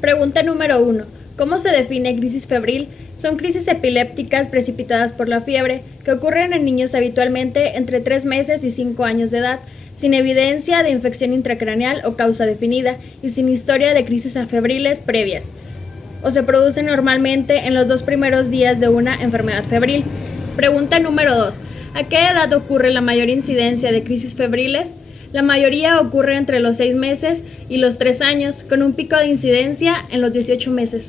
Pregunta número 1. ¿Cómo se define crisis febril? Son crisis epilépticas precipitadas por la fiebre que ocurren en niños habitualmente entre 3 meses y 5 años de edad, sin evidencia de infección intracraneal o causa definida y sin historia de crisis afebriles previas, o se producen normalmente en los 2 primeros días de una enfermedad febril. Pregunta número 2. ¿A qué edad ocurre la mayor incidencia de crisis febriles? La mayoría ocurre entre los 6 meses y los 3 años, con un pico de incidencia en los 18 meses.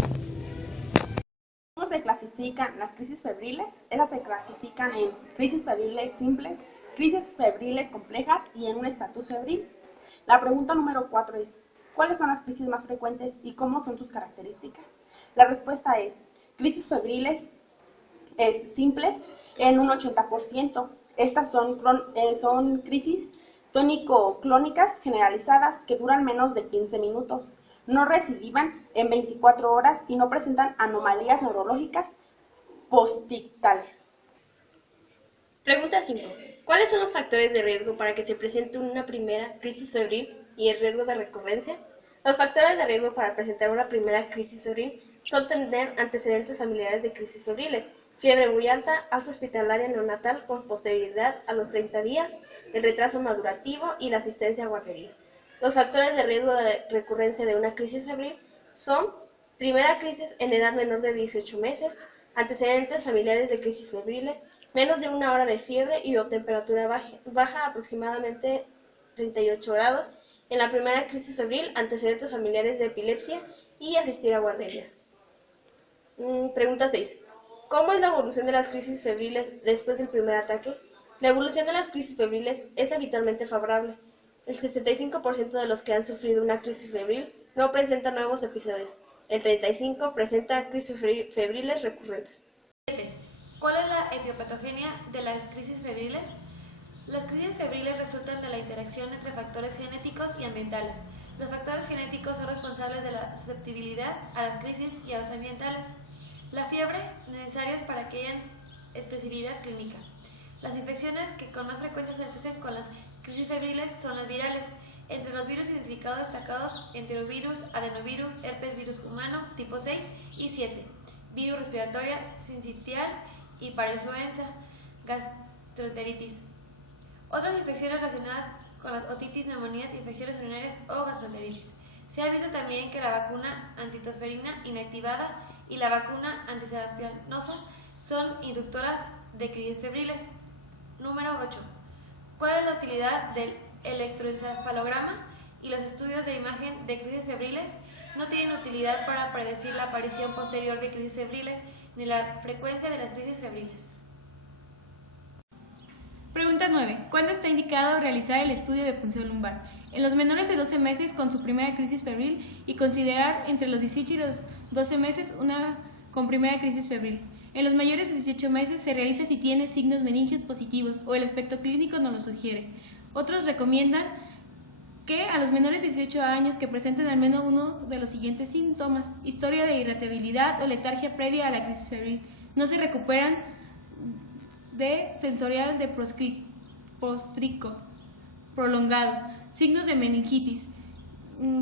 ¿Cómo se clasifican las crisis febriles? Esas se clasifican en crisis febriles simples, crisis febriles complejas y en un estatus febril. La pregunta número 4 es, ¿cuáles son las crisis más frecuentes y cómo son sus características? La respuesta es, crisis febriles simples en un 80%. Estas son crisis tónico-clónicas generalizadas que duran menos de 15 minutos, no recidivan en 24 horas y no presentan anomalías neurológicas postictales. Pregunta 5. ¿Cuáles son los factores de riesgo para que se presente una primera crisis febril y el riesgo de recurrencia? Los factores de riesgo para presentar una primera crisis febril son tener antecedentes familiares de crisis febriles, fiebre muy alta, alta hospitalaria neonatal con posterioridad a los 30 días, el retraso madurativo y la asistencia a guardería. Los factores de riesgo de recurrencia de una crisis febril son primera crisis en edad menor de 18 meses, antecedentes familiares de crisis febriles, menos de 1 hora de fiebre y o temperatura baja aproximadamente 38 grados. En la primera crisis febril, antecedentes familiares de epilepsia y asistir a guarderías. Pregunta 6. ¿Cómo es la evolución de las crisis febriles después del primer ataque? La evolución de las crisis febriles es habitualmente favorable. El 65% de los que han sufrido una crisis febril no presenta nuevos episodios. El 35% presenta crisis febriles recurrentes. ¿Cuál es la etiopatogenia de las crisis febriles? Las crisis febriles resultan de la interacción entre factores genéticos y ambientales. Los factores genéticos son responsables de la susceptibilidad a las crisis y a los ambientales. La fiebre, necesarias para que haya expresividad clínica. Las infecciones que con más frecuencia se asocian con las crisis febriles son las virales. Entre los virus identificados destacados, enterovirus, adenovirus, herpes virus humano, tipo 6 y 7, virus respiratoria, sincitial y parainfluenza, gastroenteritis. Otras infecciones relacionadas con las otitis, neumonías, infecciones urinarias o gastroenteritis. Se ha visto también que la vacuna antitosferina inactivada y la vacuna antisarampianosa son inductoras de crisis febriles. Número 8. ¿Cuál es la utilidad del electroencefalograma y los estudios de imagen de crisis febriles? No tienen utilidad para predecir la aparición posterior de crisis febriles ni la frecuencia de las crisis febriles. Pregunta 9. ¿Cuándo está indicado realizar el estudio de punción lumbar? En los menores de 12 meses con su primera crisis febril y considerar entre los 18 y los 12 meses una con primera crisis febril. En los mayores de 18 meses se realiza si tiene signos meningios positivos o el aspecto clínico no lo sugiere. Otros recomiendan que a los menores de 18 años que presenten al menos uno de los siguientes síntomas: historia de irritabilidad o letargia previa a la crisis febril, no se recuperan de sensorial de postrico prolongado, signos de meningitis,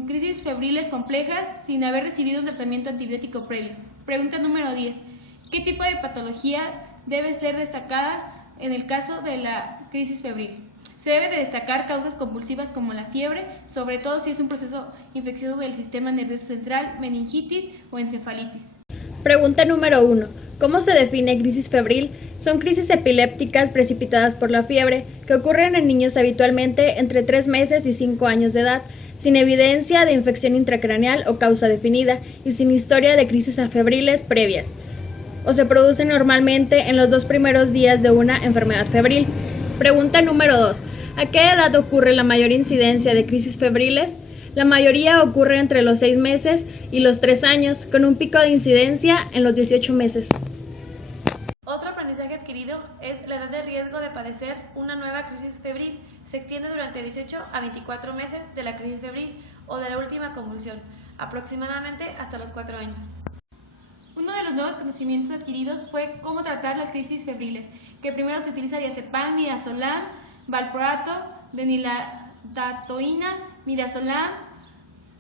crisis febriles complejas sin haber recibido un tratamiento antibiótico previo. Pregunta número 10. ¿Qué tipo de patología debe ser destacada en el caso de la crisis febril? Se debe de destacar causas convulsivas como la fiebre, sobre todo si es un proceso infeccioso del sistema nervioso central, meningitis o encefalitis. Pregunta número 1. ¿Cómo se define crisis febril? Son crisis epilépticas precipitadas por la fiebre que ocurren en niños habitualmente entre 3 meses y 5 años de edad, sin evidencia de infección intracraneal o causa definida y sin historia de crisis afebriles previas, o se producen normalmente en los 2 primeros días de una enfermedad febril. Pregunta número 2. ¿A qué edad ocurre la mayor incidencia de crisis febriles? La mayoría ocurre entre los 6 meses y los 3 años, con un pico de incidencia en los 18 meses. Otro aprendizaje adquirido es la edad de riesgo de padecer una nueva crisis febril. Se extiende durante 18 a 24 meses de la crisis febril o de la última convulsión, aproximadamente hasta los 4 años. Uno de los nuevos conocimientos adquiridos fue cómo tratar las crisis febriles, que primero se utiliza diazepam, midazolam, valproato, benilantatoína, midazolam,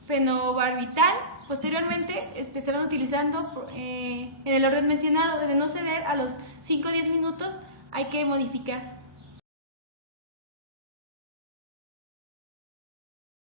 fenobarbital Posteriormente se van utilizando en el orden mencionado. De no ceder a los 5 o 10 minutos hay que modificar.